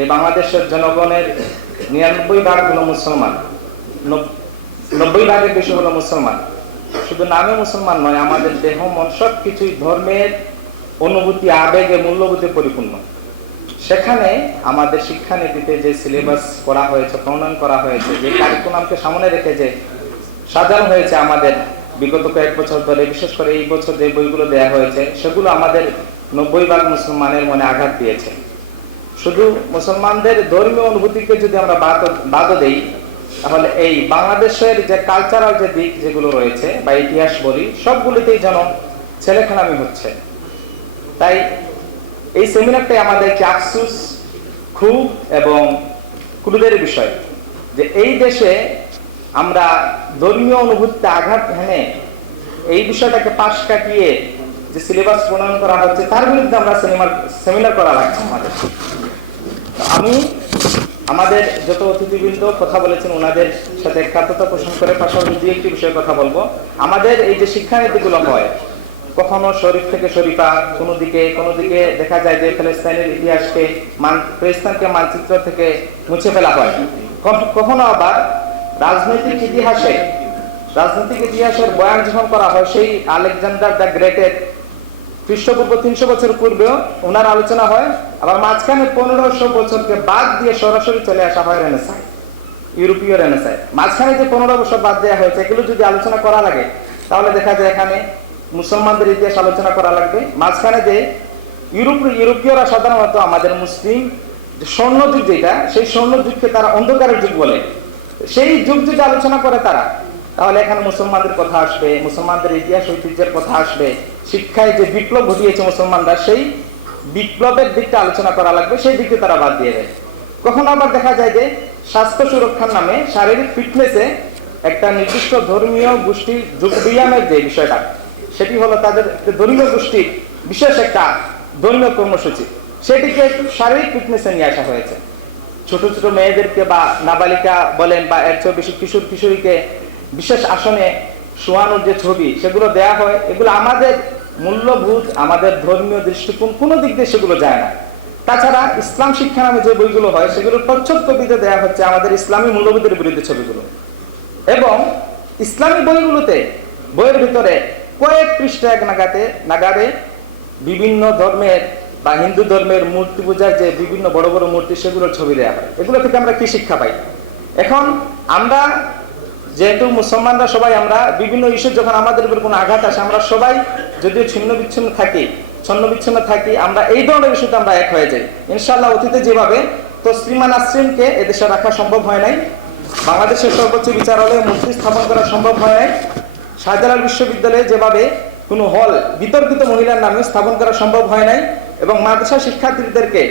এই বাংলাদেশের জনগণের ৯৯% হলো মুসলমান, ৯০ ভাগের বেশি হলো মুসলমান। শুধু নামে মুসলমান নয়, আমাদের দেহ মন সবকিছুই ধর্মের অনুভূতি, আবেগে, মূল্যবোধে পরিপূর্ণ। সেখানে আমাদের শিক্ষানীতিতে যে সিলেবাস করা হয়েছে, প্রণয়ন করা হয়েছে, যে কারিকুলামকে সামনে রেখে যে সাজানো হয়েছে আমাদের বিগত কয়েক বছর ধরে, বিশেষ করে এই বছর যে বইগুলো দেওয়া হয়েছে, সেগুলো আমাদের ৯০% মুসলমানের মনে আঘাত দিয়েছে। শুধু মুসলমানদের ধর্মীয় অনুভূতিকে যদি আমরা বাদ দেই, তাহলে এই বাংলাদেশের যে কালচারাল যে দিক যেগুলো রয়েছে বা ইতিহাস বলি, সবগুলিতেই যেন ছেলেখেলামি হচ্ছে। তাই এই সেমিনারটাই আমাদেরকে আফসোস, ক্ষোভ এবং ক্রোধের বিষয় যে এই দেশে আমরা ধর্মীয় অনুভূতিতে আঘাত হেনে এই বিষয়টাকে পাশ কাটিয়ে যে সিলেবাস প্রণয়ন করা হচ্ছে, তার বিরুদ্ধে আমরা সেমিনার করা লাগছে আমাদের। আমি আমাদের যত অতিথিবৃন্দ কথা বলেছেন ওনাদের সাথে একাত্মতা পোষণ করে পাশাপাশি দুই একটি বিষয়ে কথা বলবো। আমাদের এই যে শিক্ষানীতিগুলো হয়, কখনো শরীফ থেকে শরীফা, কোনো দিকে দেখা যায় যে ফিলিস্তিনের ইতিহাসকে, ফিলিস্তিনকে মানচিত্র থেকে মুছে ফেলা হয়। কখনো আবার রাজনৈতিক ইতিহাসের বয়ান যখন করা হয়, সেই আলেকজান্ডার দ্য গ্রেটের খ্রিস্টপূর্ব ৩০০ বছর পূর্বেও ওনার আলোচনা হয়। আবার মাঝখানে ১৫০০ বছরকে বাদ দিয়ে সরাসরি চলে আসা হয় রেনেসাঁয়, ইউরোপীয় রেনেসাঁয়। মাঝখানে যে ১৫ বছর বাদ দেওয়া হয়েছে, এগুলো যদি আলোচনা করা লাগে তাহলে দেখা যায় এখানে মুসলমানদের ইতিহাস আলোচনা করা লাগবে। মাঝখানে যে ইউরোপীয়রা সাধারণত আমাদের মুসলিম স্বর্ণযুগ যেটা, সেই স্বর্ণযুগকে তারা অন্ধকারের যুগ বলে, সেই যুগ যদি আলোচনা করে তারা, তাহলে এখানে মুসলমানদের কথা আসবে, মুসলমানদের ইতিহাস ঐতিহ্যের কথা আসবে, শিক্ষায় যে বিপ্লব ঘটিয়েছে মুসলমানরা, সেই বিপ্লবের দিকটা আলোচনা করা লাগবে, সেই দিকটা তারা বাদ দিয়ে দেয়। কখনো আবার দেখা যায় যে স্বাস্থ্য সুরক্ষার নামে শারীরিক ফিটনেসে একটা নির্দিষ্ট ধর্মীয় গোষ্ঠীর যোগব্যায়ামের যে বিষয়টা, সেটি হলো তাদের ধর্মীয় গোষ্ঠীর বিশেষ একটা ধর্মীয় কর্মসূচি, সেটিকে শারীরিক ফিটনেসে নিয়ে আসা হয়েছে। ছোট ছোট মেয়েদেরকে বা নাবালিকা বলেন বা এর চেয়ে বেশি কিশোর কিশোরীকে বিশেষ আসনে শোয়ানোর যে ছবি, সেগুলো দেয়া হয়। এগুলো আমাদের মূল্যবোধ, আমাদের ধর্মীয় দৃষ্টিকোণ কোনো দিক দিয়ে সেগুলো যায় না। তাছাড়া ইসলাম শিক্ষা নামে যে বইগুলো হয়, সেগুলো প্রচ্ছদ কবিতে দেওয়া হচ্ছে আমাদের ইসলামী মূল্যবোধের বিরুদ্ধে ছবিগুলো। এবং ইসলামী বইয়ের ভিতরে কয়েক পৃষ্ঠা এক নাগারে বিভিন্ন ধর্মের বা হিন্দু ধর্মের মূর্তি পূজার যে বিভিন্ন বড় বড় মূর্তি, সেগুলোর ছবি দেওয়া হয়। এগুলো থেকে আমরা কি শিক্ষা পাই? এখন আমরা যেহেতু মুসলমানরা সবাই, আমরা বিভিন্ন ইস্যু যখন আমাদের উপর কোনো আঘাত আসে, আমরা সবাই যদিও ছন্ন বিচ্ছিন্ন থাকি, আমরা এই ধরনের ইস্যুতে আমরা এক হয়ে যাই। ইনশাআল্লাহ অতীতে যেভাবে তসলিমা নাসরিনকে এদেশে রাখা সম্ভব হয় নাই, বাংলাদেশের সর্বোচ্চ বিচারালয়ে মূর্তি স্থাপন করা সম্ভব হয় নাই, শাহজালাল বিশ্ববিদ্যালয়ে যেভাবে কোনো হল বিতর্কিত মহিলার নামে স্থাপন করা সম্ভব হয় নাই, এবং মাদ্রাসা শিক্ষার্থীদেরকে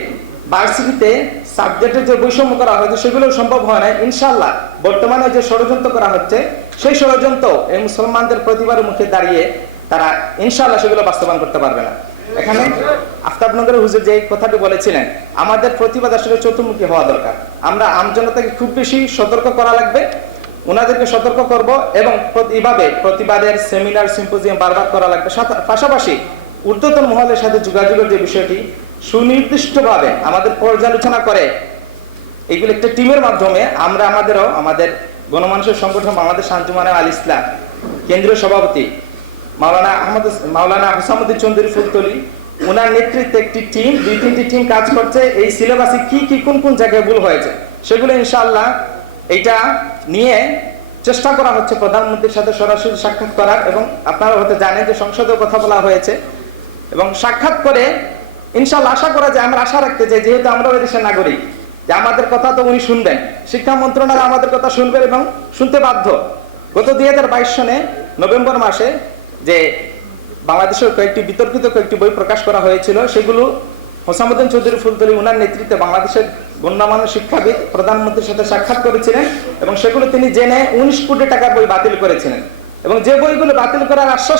ভার্সিটিতে সাবজেক্টের যে বৈষম্য করা হয়েছে, সেগুলো সম্ভব হয় নাই। ইনশাআল্লাহ বর্তমানে যে ষড়যন্ত্র করা হচ্ছে, সেই ষড়যন্ত্র এই মুসলমানদের প্রতিবারের মুখে দাঁড়িয়ে তারা ইনশাআল্লাহ সেগুলো বাস্তবায়ন করতে পারবে না। এখানে আফতাবনগরের হুজুর যে কথাটি বলেছিলেন, আমাদের প্রতিবাদ আসলে চতুর্মুখী হওয়া দরকার। আমরা আমজনতাকে খুব বেশি সতর্ক করা লাগবে, ওনাদেরকে সতর্ক করব, এবং এইভাবে প্রতিবাদের সেমিনার, সিম্পোজিয়াম বারবার করা লাগবে। পাশাপাশি ঊর্ধ্বতন মহলের সাথে যোগাযোগের যে বিষয়টি সুনির্দিষ্টভাবে আমাদের পর্যালোচনা করে, এগুলো একটা টিমের মাধ্যমে আমরা আমাদের গণমানুষের সংগঠন বাংলাদেশ আঞ্জুমানে আল ইসলাম কেন্দ্রীয় সভাপতি মাওলানা হুসামুদ্দিন চৌধুরী ফুলতলি, ওনার নেতৃত্বে একটি টিম, ২-৩টি টিম কাজ করছে। এই সিলেবাসে কি কোন জায়গায় ভুল হয়েছে, সেগুলো ইনশাআল্লাহ এইটা নিয়ে চেষ্টা করা হচ্ছে প্রধানমন্ত্রীর সাথে সরাসরি সাক্ষাৎ করার। এবং আপনারা হয়তো জানেন যে সংসদেও কথা বলা হয়েছে, এবং সাক্ষাৎ করে ইনশাআল্লাহ আশা করা যায়, আমরা আশা রাখতে চাই, যেহেতু আমরা ওই দেশের নাগরিক, যে আমাদের কথা তো উনি শুনবেন, শিক্ষা মন্ত্রণালয় আমাদের কথা শুনবেন এবং শুনতে বাধ্য। গত ২০২২ সনে নভেম্বর মাসে যে বাংলাদেশের বিতর্কিত কয়েকটি বই প্রকাশ করা হয়েছিল, সেগুলো হুসামুদ্দিন চৌধুরী ফুলতলি ওনার নেতৃত্বে বাংলাদেশের গণ্যমান্য শিক্ষাবিদ প্রধানমন্ত্রীর সাথে সাক্ষাৎ করেছিলেন, এবং সেগুলো তিনি জেনে ১৯ কোটি টাকার বই বাতিল করেছিলেন, এবং যে বইগুলো বাতিল করার আশ্বাস